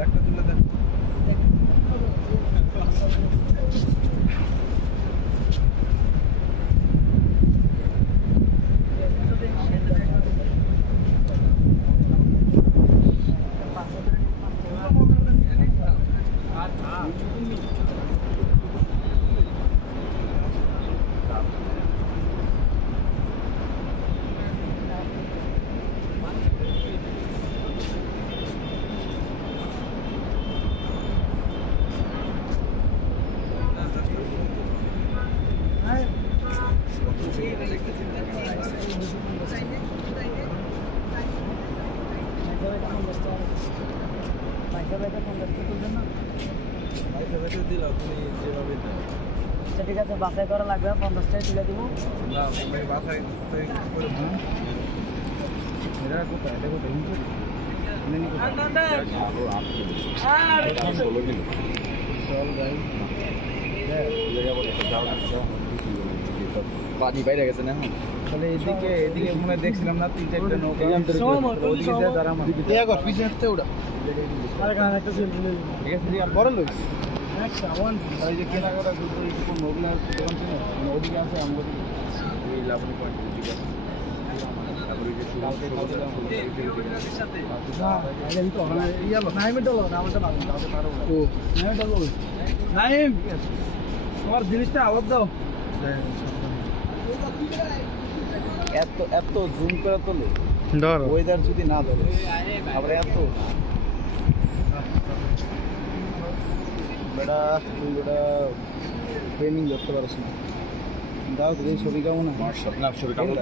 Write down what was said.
একটা তুলে আচ্ছা ঠিক আছে বাসায় করা লাগবে পঞ্চাশটাই তুলে দিব না আমি বাসায় তো পানি বাইরে গেছে না? তাহলে এদিকে এদিকে মনে দেখছিলাম না তিন চারটা নৌকা কর পিছে হাঁটতে ওটা ঠিক আছে বড় একটা ওয়ান ওই যে কেনাকাটা দুটো দোকান ছিল? ওদিকে আছে আমার ওদিকে। লাবণী পয়েন্ট ঠিক আছে। তারপরে যে কালকে কালকে যাব। না আগে দিতে হবে না। ইয়ালো নাইমে ডলো আমারটা ভালো দাও। পারো জিনিসটা আওয়াজ দাও। এত এত জুম করে তোলে। ধর। ওয়েদার যদি না ধরে আবার এত। বেটা তুই বেটা ট্রেনিং করতে পারিস না। দাও তুই ছবি কেমন মার্শাল না ছবি কেমন